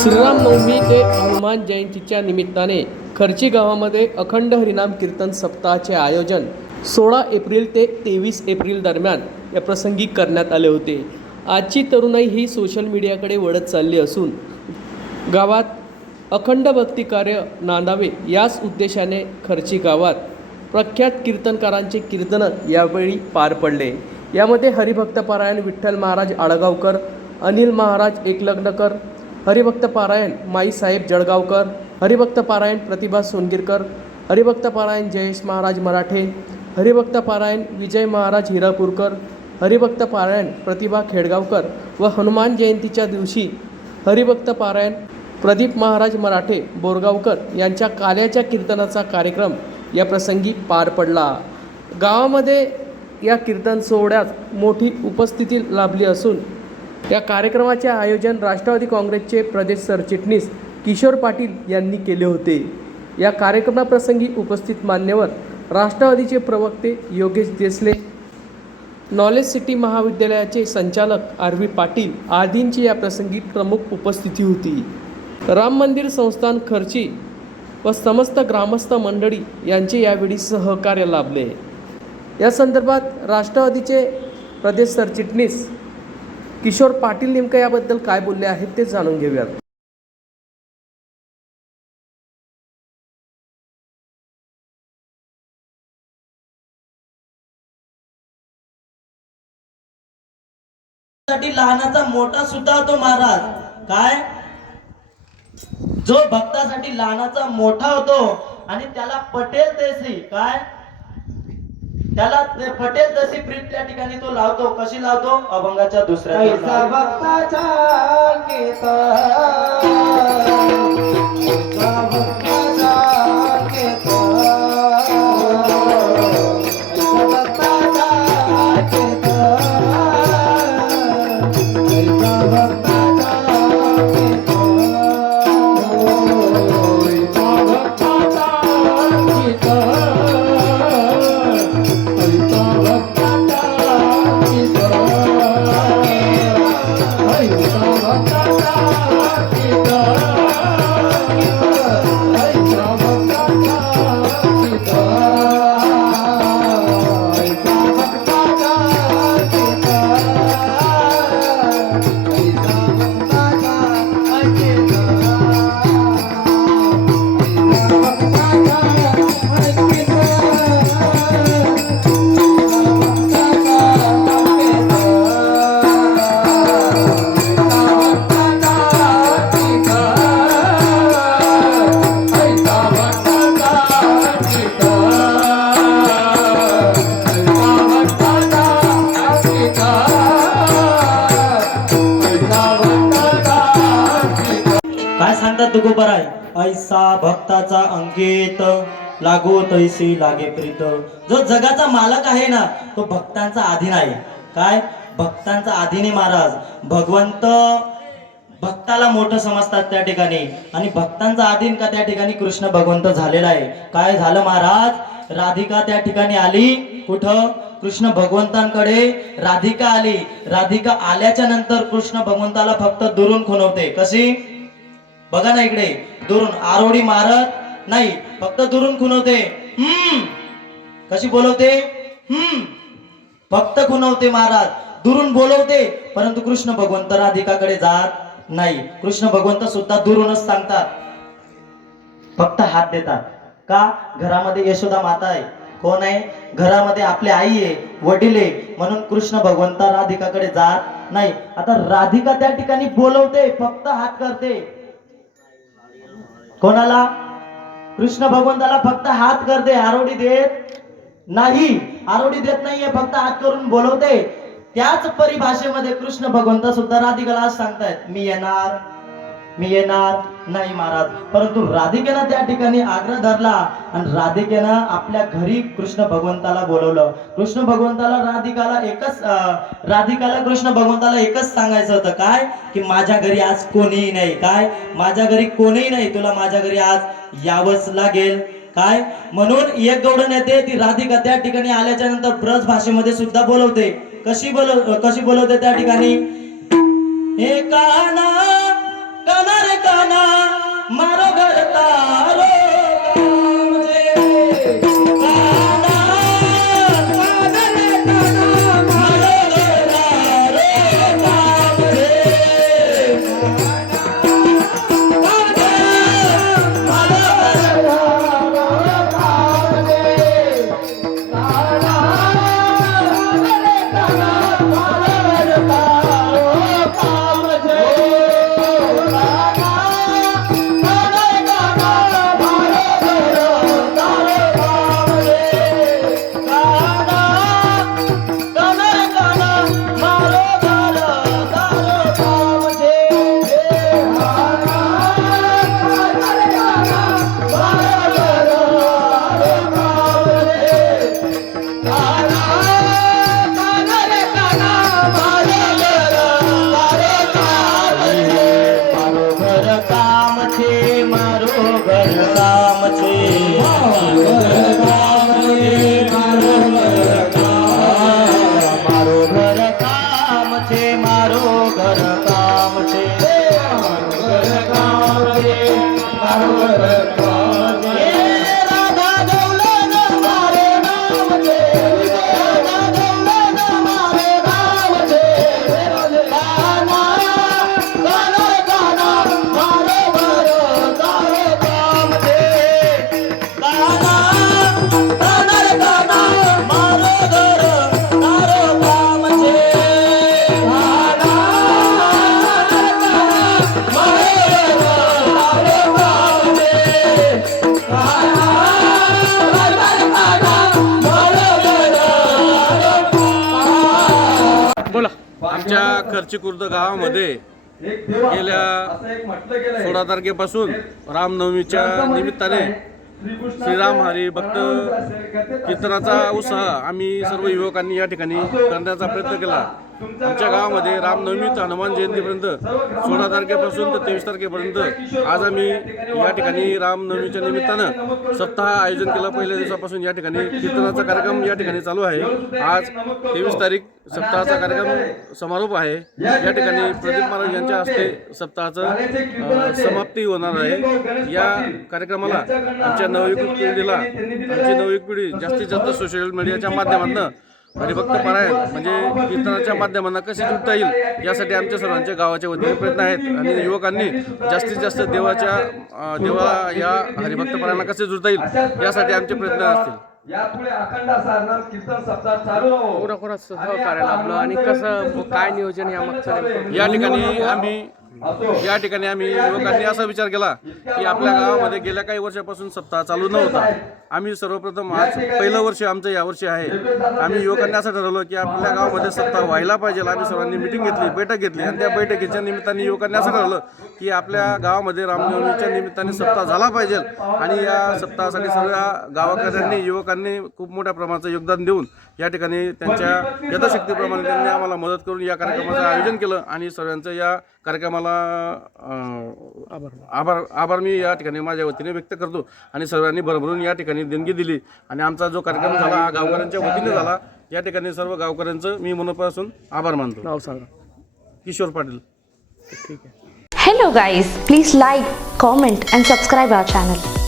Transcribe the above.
श्रीरामनवमी ते हनुमान जयंतीच्या निमित्ताने खर्ची गावामध्ये अखंड हरिनाम कीर्तन सप्ताहाचे आयोजन सोळा एप्रिल ते तेवीस एप्रिल दरम्यान या प्रसंगी करण्यात आले होते. आजची तरुणाई ही सोशल मीडियाकडे वळत चालली असून गावात अखंड भक्ती कार्य नांदावे याच उद्देशाने खर्ची गावात प्रख्यात कीर्तनकारांचे कीर्तनं यावेळी पार पडले. यामध्ये हरिभक्तपरायण विठ्ठल महाराज आळगावकर अनिल महाराज एकलग्नकर हरिभक्त पारायण माईसाहेब जळगावकर. हरिभक्त पारायण प्रतिभा सोनगिरकर. हरिभक्त पारायण जयेश महाराज मराठे. हरिभक्त पारायण विजय महाराज हिरापूरकर. हरिभक्त पारायण प्रतिभा खेडगावकर व हनुमान जयंतीच्या दिवशी हरिभक्त पारायण प्रदीप महाराज मराठे बोरगावकर यांच्या काल्याच्या कीर्तनाचा कार्यक्रम या प्रसंगी पार पडला. गावामध्ये या कीर्तन सोहळ्यात मोठी उपस्थिती लाभली असून या कार्यक्रमाचे आयोजन राष्ट्रवादी काँग्रेसचे प्रदेश सरचिटणीस किशोर पाटील यांनी केले होते. या कार्यक्रमाप्रसंगी उपस्थित मान्यवर राष्ट्रवादीचे प्रवक्ते योगेश देसले नॉलेज सिटी महाविद्यालयाचे संचालक आर व्ही पाटील आदींची या प्रसंगी प्रमुख उपस्थिती होती. राम मंदिर संस्थान खर्ची व समस्त ग्रामस्थ मंडळी यांचे यावेळी सहकार्य लाभले. या संदर्भात राष्ट्रवादीचे प्रदेश सरचिटणीस किशोर पाटील नेमकं याबद्दल काय बोलले आहेत ते जाणून घेऊयात. साठी लहानाचा मोठा सुद्धा होतो महाराज. काय? जो भक्तासाठी लहानाचा मोठा होतो आणि त्याला पटेल तेसी काय? त्याला ते पटेल तशी प्रीत त्या ठिकाणी तो लावतो. कशी लावतो? अभंगाच्या दुसऱ्या ऐसा ऐसा भक्ताचा अंकित लागो तैसी लागे प्रीत. जो जगाचा मालक आहे ना तो भक्तांचा अधीन आहे काय? भक्तांचा अधीन महाराज. भगवंत भक्ताला मोठं समजतात त्या ठिकाणी. आणि भक्तांचा आधीन का त्या ठिकाणी कृष्ण भगवंत झालेला आहे? काय झालं महाराज? राधिका त्या ठिकाणी आली. कुठं? कृष्ण भगवंतांकडे. राधिका आली. राधिका आल्याच्यानंतर कृष्ण भगवंताला फक्त दुरून खुणवते. कशी? बघा ना इकडे. दुरून आरोडी मारत नाही. फक्त दुरून खुनवते हम्म. कशी बोलवते? हम्म. फक्त खुनवते महाराज. दुरून बोलवते परंतु कृष्ण भगवंत राधिकाकडे जात नाही. कृष्ण भगवंत सुद्धा दुरूनच सांगतात. फक्त हात देतात. का? घरामध्ये यशोदा माता आहे. कोण आहे? घरामध्ये आपली आई आहे वडील आहे. म्हणून कृष्ण भगवंत राधिकाकडे जात नाही. आता राधिका त्या ठिकाणी बोलवते फक्त हात करते. कोणाला? कृष्ण भगवंताला फक्त हात करते आरोडी देत नाही. आरोडी देत नाहीये फक्त हात करून बोलवते. त्याच परिभाषेमध्ये कृष्ण भगवंत सुद्धा राधिकाला आज सांगतायत मी येणार मी येणार. नाही महाराज. परंतु राधिकेनं त्या ठिकाणी आग्रह धरला आणि राधिकेनं आपल्या घरी कृष्ण भगवंताला बोलवलं. कृष्ण भगवंताला राधिकाला एकच राधिकाला कृष्ण भगवंताला एकच सांगायचं होतं. काय? की माझ्या घरी आज कोणीही नाही. काय? माझ्या घरी कोणीही नाही. तुला माझ्या घरी आज यावंच लागेल. काय? म्हणून एक गौडण येते ती राधिका त्या ठिकाणी आल्याच्यानंतर ब्रज भाषेमध्ये सुद्धा बोलवते. कशी बोलव कशी बोलवते त्या ठिकाणी? हे आमच्या खर्चीकुर्द गावामध्ये गेल्या सोळा तारखेपासून रामनवमीच्या निमित्ताने श्रीराम हरी भक्त कीर्तनाचा उत्साह आम्ही सर्व युवकांनी या ठिकाणी करण्याचा प्रयत्न केला. आमच्या गावामध्ये रामनवमी ते हनुमान जयंतीपर्यंत सोळा तारखेपासून ते तेवीस तारखेपर्यंत आज आम्ही या ठिकाणी रामनवमीच्या निमित्तानं सप्ताह आयोजन केलं. पहिल्या दिवसापासून या ठिकाणी कीर्तनाचा कार्यक्रम या ठिकाणी चालू आहे. आज तेवीस तारीख सप्ताहाचा कार्यक्रम समारोप आहे. या ठिकाणी प्रदीप महाराज यांच्या हस्ते सप्ताहाचं समाप्ती होणार आहे. या कार्यक्रमाला आमच्या नवयुग पिढीला आमची नवयुग पिढी जास्तीत जास्त सोशल मीडियाच्या माध्यमातून हरिभक्त पारायण म्हणजे कीर्तनाच्या माध्यमांना कसे जुळता येईल यासाठी आमच्या सर्वांच्या गावाच्या वतीने प्रयत्न आहेत. आणि युवकांनी जास्तीत जास्त देवाच्या अ, देवाला या हरिभक्त पारायणाला कसे जुळता येईल यासाठी आमचे प्रयत्न असतील. यापुढे अखंड असा नाम कीर्तन सप्ताह चालू राहो कोणाकोणा सहकार्य लाभलं आणि कसं काय नियोजन या मागचं? या ठिकाणी आम्ही या ठिकाणी आम्ही युवकांनी असा विचार केला की आपल्या गावामध्ये गेल्या काही वर्षापासून सप्ताह चालू नव्हता. आम्ही सर्वप्रथम आज पहिलं वर्ष आमचं यावर्षी आहे. आम्ही युवकांनी असं ठरवलं की आपल्या गावामध्ये सप्ताह व्हायला पाहिजे. आम्ही सर्वांनी मिटिंग घेतली बैठक घेतली. आणि त्या बैठकीच्या निमित्ताने युवकांनी असं ठरवलं की आपल्या गावामध्ये रामनवमीच्या निमित्ताने सप्ताह झाला पाहिजे. आणि या सप्ताहासाठी सर्व गावकऱ्यांनी युवकांनी खूप मोठ्या प्रमाणाचं योगदान देऊन या ठिकाणी त्यांच्या यथाशक्तीप्रमाणे त्यांनी आम्हाला मदत करून या कार्यक्रमाचं आयोजन केलं. आणि सर्वांचं या कार्यक्रमाला अं, आभार आभार मी या ठिकाणी माझ्या वतीने व्यक्त करतो. आणि सर्वांनी भरभरून या ठिकाणी देणगी दिली. आणि आमचा जो कार्यक्रम झाला हा गावकऱ्यांच्या वतीने झाला. या ठिकाणी सर्व गावकऱ्यांचं मी मनापासून आभार मानतो. नाव सांगा. किशोर पाटील. ठीक आहे. Hello guys, please like, comment and subscribe our channel.